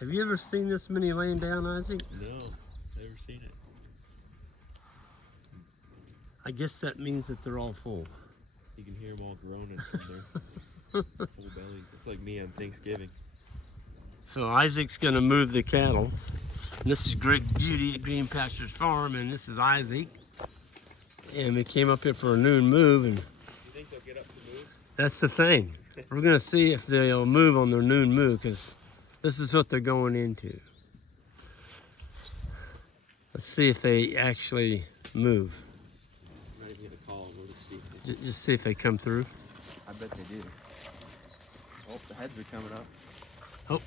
Have you ever seen this many laying down, Isaac? No, never seen it. I guess that means that they're all full. You can hear them all groaning from their full belly. It's like me on Thanksgiving. So Isaac's gonna move the cattle. And this is Greg Judy at Green Pastures Farm, and this is Isaac. And we came up here for a noon move, and You think they'll get up to move? that's the thing. We're gonna see if they'll move on their noon move, because this is what they're going into. Let's see if they actually move. I'm not even gonna call them. We'll just see. If they... Just see if they come through. I bet they do. Oh, the heads are coming up. Oh.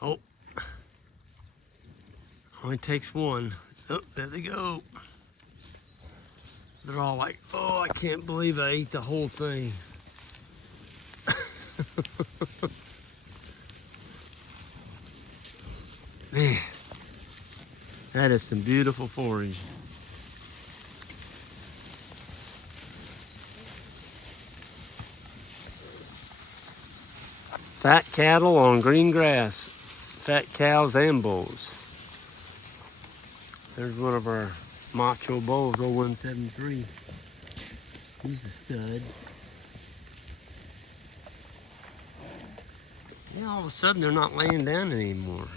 Oh. Only takes one. Oh, there they go. They're all like, oh, I can't believe I ate the whole thing. Man, that is some beautiful forage. Fat cattle on green grass. Fat cows and bulls. There's one of our macho bulls, 0173. He's a stud. Yeah, all of a sudden they're not laying down anymore.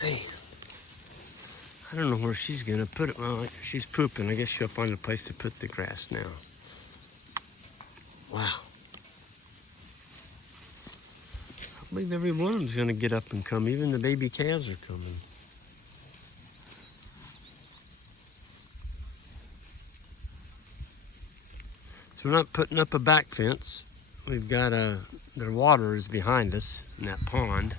Hey, I don't know where she's gonna put it. Well, she's pooping. I guess she'll find a place to put the grass now. Wow. I believe every one of them's gonna get up and come. Even the baby calves are coming. So we're not putting up a back fence. We've got their water is behind us in that pond.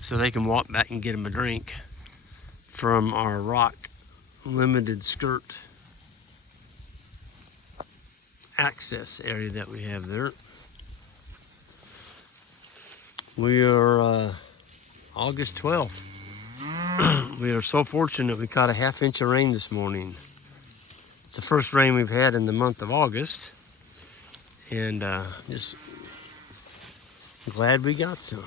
So they can walk back and get them a drink from our rock limited skirt access area that we have there. We are August 12th. We are so fortunate we caught a half-inch of rain this morning. It's the first rain we've had in the month of August, and just glad we got some.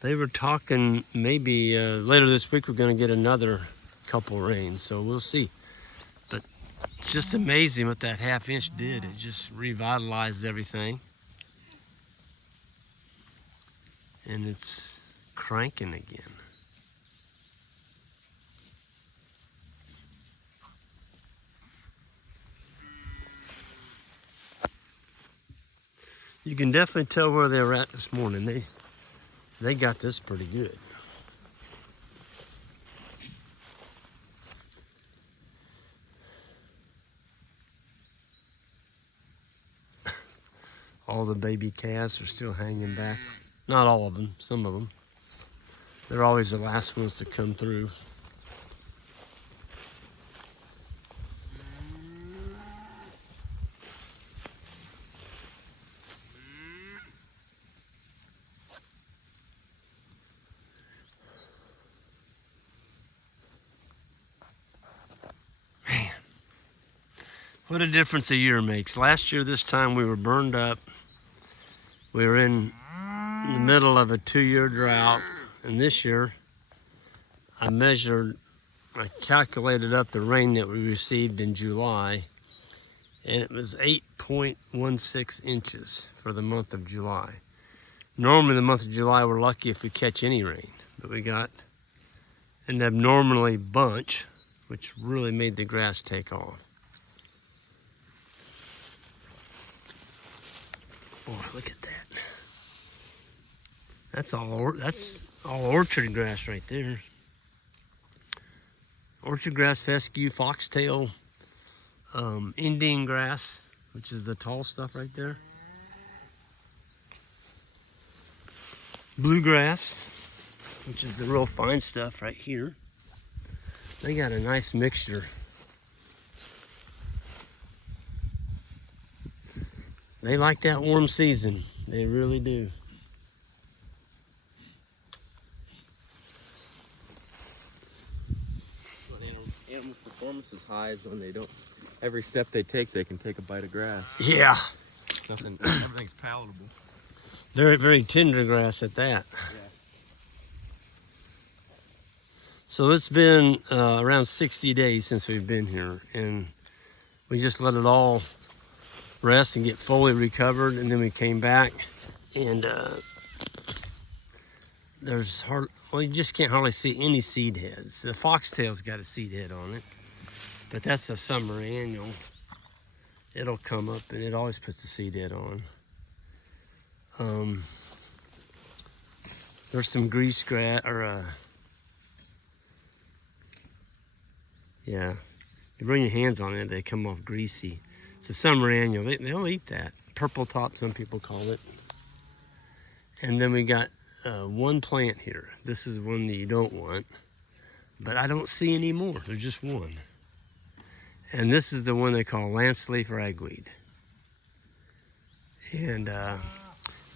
They were talking maybe later this week we're going to get another couple rains, so we'll see. But it's just amazing what that half-inch did. It just revitalized everything. And it's cranking again. You can definitely tell where they were at this morning. They got this pretty good. All the baby calves are still hanging back. Not all of them, some of them. They're always the last ones to come through. What a difference a year makes. Last year, this time, we were burned up. We were in the middle of a 2-year drought. And this year, I calculated up the rain that we received in July, and it was 8.16 inches for the month of July. Normally, the month of July, we're lucky if we catch any rain, but we got an abnormally bunch, which really made the grass take off. Boy, look at that. That's all orchard grass right there. Orchard grass, fescue, foxtail, Indian grass. which is the tall stuff right there. Bluegrass, which is the real fine stuff right here. They got a nice mixture. They like that warm season. They really do. Animals' performance is high is when they don't. Every step they can take a bite of grass. Yeah. Everything's palatable. Very, very tender grass at that. Yeah. So it's been around 60 days since we've been here, and we just let it all rest and get fully recovered, and then we came back, and well, you just can't hardly see any seed heads. The foxtail's got a seed head on it, but that's a summer annual. It'll come up, and it always puts a seed head on. There's some grease grass, or yeah, you bring your hands on it, they come off greasy. It's a summer annual. They'll eat that. Purple top, some people call it. And then we got one plant here. This is one that you don't want, but I don't see any more. There's just one. And this is the one they call lance leaf ragweed. And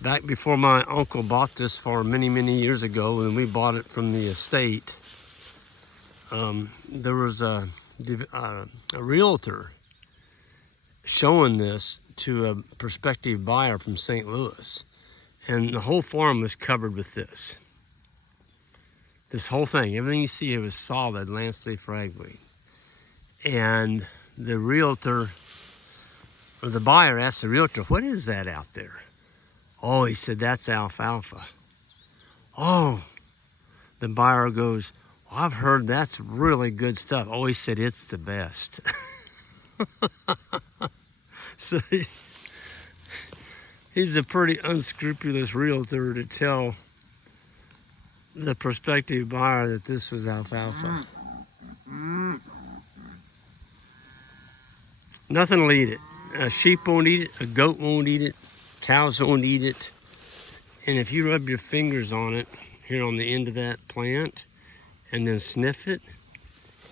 back before my uncle bought this farm many, many years ago, when we bought it from the estate, there was a realtor showing this to a prospective buyer from St. Louis. And the whole farm was covered with this. This whole thing, everything you see, it was solid lance leaf ragweed. And the realtor, or the buyer asked the realtor, "What is that out there?" "Oh," he said, "that's alfalfa." "Oh," the buyer goes, "Well, I've heard that's really good stuff." "Oh," he said, "it's the best." So he's a pretty unscrupulous realtor to tell the prospective buyer that this was alfalfa. Nothing will eat it. A sheep won't eat it, a goat won't eat it, cows won't eat it. And if you rub your fingers on it here on the end of that plant and then sniff it,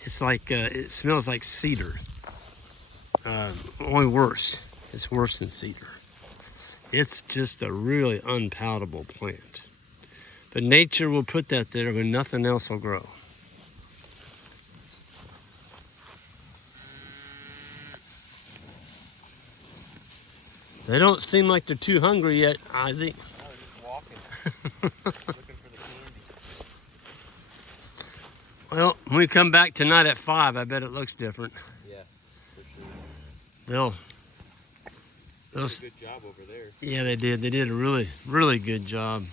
it's like, it smells like cedar. Only worse. It's worse than cedar. It's just a really unpalatable plant. But nature will put that there when nothing else will grow. They don't seem like they're too hungry yet, Isaac. No, they're just walking, looking for the candy. Well, when we come back tonight at 5, I bet it looks different. Yeah, for sure. They'll They did a good job over there. Yeah, they did. They did a really, really good job.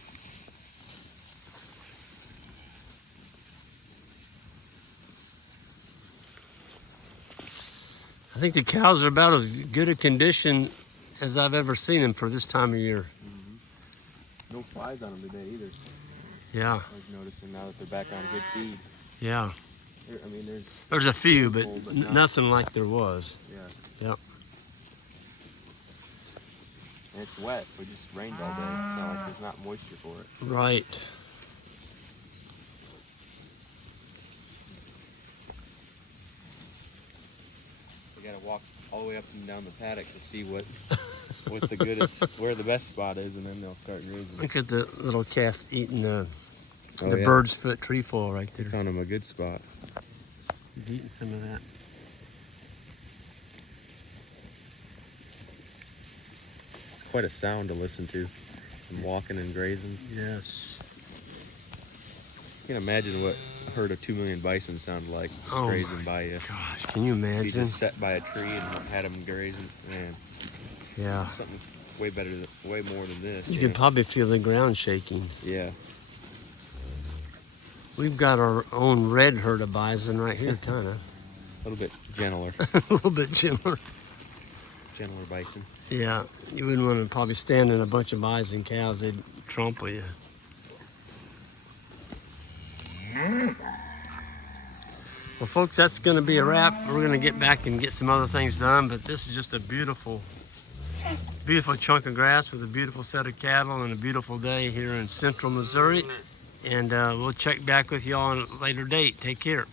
I think the cows are about as good a condition as I've ever seen them for this time of year. No flies on them today either. Yeah. I was noticing now that they're back on good feed. Yeah. I mean, there's a few, but not, nothing like there was. Yeah. Yep. And it's wet. We just rained all day. It's not like there's not moisture for it. Right. We gotta walk all the way up and down the paddock to see what the goodest, where the best spot is, and then they'll start grazing. Look at the little calf eating the bird's foot trefoil right there. Found him a good spot. He's eating some of that. It's quite a sound to listen to. From walking and grazing. Yes. You can imagine what a herd of 2 million bison sounded like grazing by you. Gosh, can you imagine? You just sat by a tree and had them grazing. Man, yeah. something way better, way more than this. You can probably feel the ground shaking. Yeah. We've got our own red herd of bison right here, kind of. A little bit gentler. A little bit gentler. Gentler bison. Yeah, you wouldn't want to probably stand in a bunch of bison cows. They'd trample you. Well, folks, that's going to be a wrap. We're going to get back and get some other things done, but this is just a beautiful beautiful chunk of grass with a beautiful set of cattle and a beautiful day here in central Missouri. And we'll check back with you all on a later date. Take care.